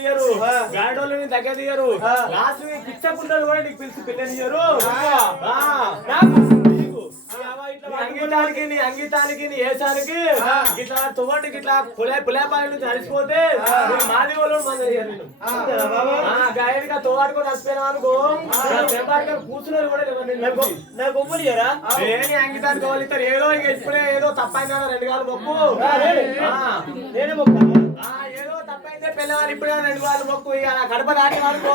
తీయరు. గాడోళ్ళని దగ్గర తీయరు. లాస్ట్ పిచ్చ పుల్లలు కూడా నీకు పిలిచి పిల్లనియరు అంగీతానికి నీ అంగీతానికి నీ ఏసానికి ఇట్లా తువ్వంటికి ఇట్లా పులే పులేపాల నుంచి అలసిపోతే మాది వాళ్ళు మన గాయనిగా తోవాడుకొని నచ్చిపోయినా అనుకో కూర్చున్నారు కూడా బొమ్మలు ఇయ్యరా నేనే అంగీతానికి వాళ్ళు ఇస్తారు ఏదో ఇక ఇప్పుడే ఏదో తప్పైంది కదా రెండు కాలు ఆ. నేనే ఆ, ఏదో తప్పైతే పిల్లవారు ఇప్పుడే రెండు వాళ్ళు మొక్కు. ఇక నా కడప దాటి వరకు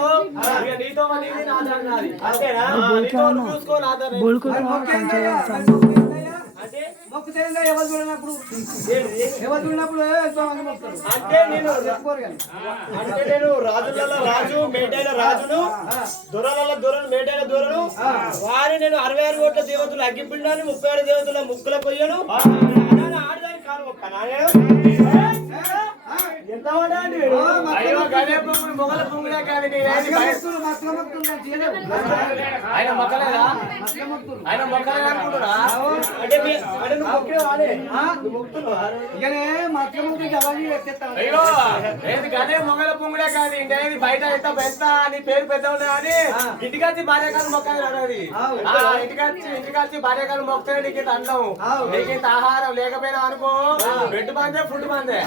ఇక నీతో నీది నా అంతేనా? ఆ, నీతో చూసుకో నా మొక్కుతేంగా ఎవరు చూడనప్పుడు? ఎవరు చూడనప్పుడు అంటే నేను కానీ. అంటే నేను రాజులలో రాజు మేటైన రాజును దొరలలో దొరను మేటైన దొరను వారి నేను అరవై ఆరు కోట్ల దేవతలు అగ్గిపిండాన్ని ముప్పై ఆరు దేవతల ముక్కుల పొయ్యను. ఆడదాని కాలు మొక్కనా నేను? ఆయన మొక్కలేదా? మస్తుగా మొక్కులు. ఆయన మొక్కలేదు అనుకుంటున్నా అంటే మీ- అంటే నువ్వు మొక్కే వాడే. నువ్వు మొక్కుతున్నావా? ఇకనే మస్తుగా మొక్కులు ఎవరిని ఎత్తేస్తాను అయ్యో ఏది గదే మొగల పొంగుడే కాదు బయట ఎంత పెద్ద నీ పేరు పెద్ద ఉన్నా అని ఇంటికొచ్చి భార్య కాలు మొక్కది అన్నది ఆవు. ఇంటికొచ్చి ఇంటికొచ్చి భార్య కాలు మొక్కితే నీకు ఇంత అన్నం. ఆవు. నీకు ఇంత ఆహారం లేకపోయినా అనుకో బెడ్ బందే ఫుడ్ బందే?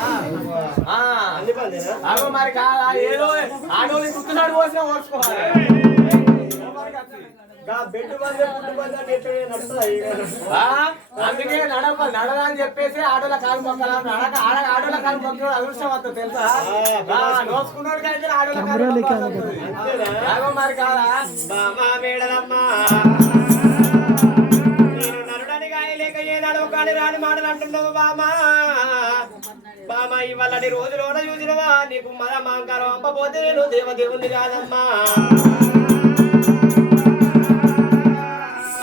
అగో మరి కాదా? ఏదో ఆడోళ్ళు గుర్తున్నాడు పోసినా ఓర్చుకోవాలి. అందుకే నడవ నడవ అని చెప్పేసి ఆటోల కాలు మొక్కల నడక ఆడ ఆటోల కాలు మొక్కలు అదృష్టం వస్తుంది తెలుసా? ఆ, నోచుకున్నాడు అయితే ఆటోల కాలు మరి కాదా? బామా మేడలమ్మా. నేను నరుడని గాయ లేక ఏనాడు కాని రాని మాటలు అంటున్నావు బామా. రామా ఇవాళ రోజులోన చూసినవా నీకు మన మాంకారం అప్పపోతే నేను దేవదేవుని కాదమ్మా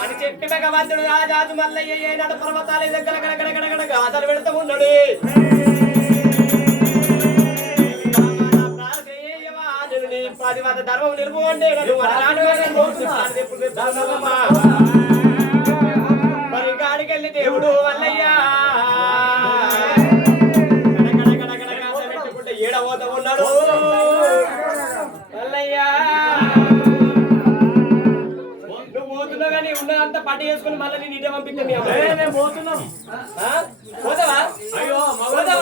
అని చెప్పి భగవంతుడు రాజాజు మల్లయ్య ఏనాడు పర్వతాల దగ్గర గడగడ గాథలు పెడతా ఉన్నాడు పది వంద ధర్మం నిలుపు అంటే కానీ ఉన్నదంతా పట్టి చేసుకుని మళ్ళీ నేను ఇటే. మేము పోతున్నాం. ఆ? పోతావా? అయ్యో మొగలు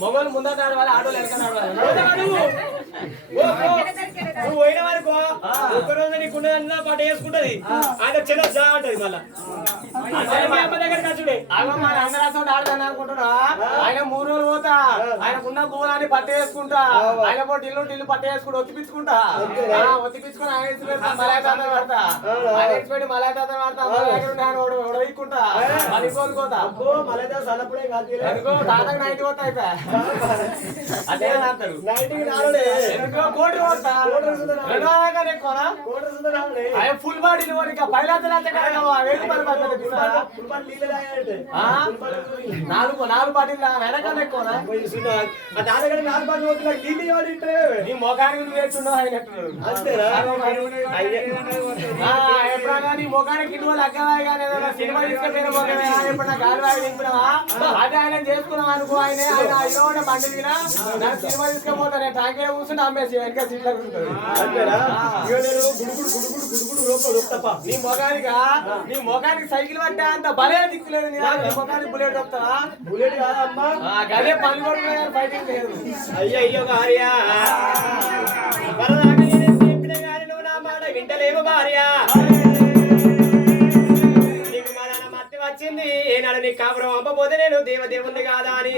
మొగలు ముందర నడవాలి ఆటోలు వెనక నడవాలి పోతావా నువ్వు? పోయిన వరకు ఒక్క రోజు నీకు ఉన్నదన్నా పట్ట వేసుకుంటది ఆయన చిన్న జా అంటది మళ్ళా. ఆయన మూడు రోజులు పోతా. ఆయనకున్న పట్ట వేసుకుంటా. ఆయన పోటీ ఇల్లు ఇల్లు పట్ట వేసుకుంటా ఒత్తిపించుకుంటా. ఆ, ఒత్తిపించుకుని ఆయన పడతా ఆయన పడతా ఉడవిక్కుంటా కోలుకోతా. సన్నప్పుడే కాదు తాతకు నైట్ పోతా అయితే అదే అంటారు. కోటి పోతా. కోట ఫుల్ బాడీ ఇంకా పైలాంత వెయిట్ పని నాలుగు నాలుగు వెనకాల నీళ్ళు నీ మొఖానికి నువ్వు వేస్తున్నావు ఆయన ఎప్పుడైనా నీ మొఖానికి ఇటు కానీ సినిమా తీసుకెళ్ళిన మొఖమే ఎప్పుడైనా గాలి వాయి దింపినావా అదే ఆయన చేసుకున్నాం అనుకో ఆయన. ఆయన అయ్యో ఉన్న బండి దిగినా నన్ను సినిమా తీసుకెళ్ళిపోతా నేను టాంకీలో కూర్చుంటే అమ్మేసి వెనక సీట్లో కూర్చుంటుంది అంతేనా? ఇగో నేను గుడుగుడు గుడుగుడు గుడుగుడు లోపల తప్ప నీ మొఖానికి నీ మొఖానికి సైకిల్ అంత బలే దిక్కులేదు బుల్లెట్ బుల్లెట్ కాదమ్మా. గదే పని కూడా ఫైటింగ్ లేదు. అయ్యో అయ్యో భార్య. చెప్పిన నువ్వు నా మాట వింటలేవు భార్య. నీకు మత్తి వచ్చింది. ఏనాడు నీ కాపురం అమ్మపోతే నేను దేవదేవుణ్ణి కాదా అని.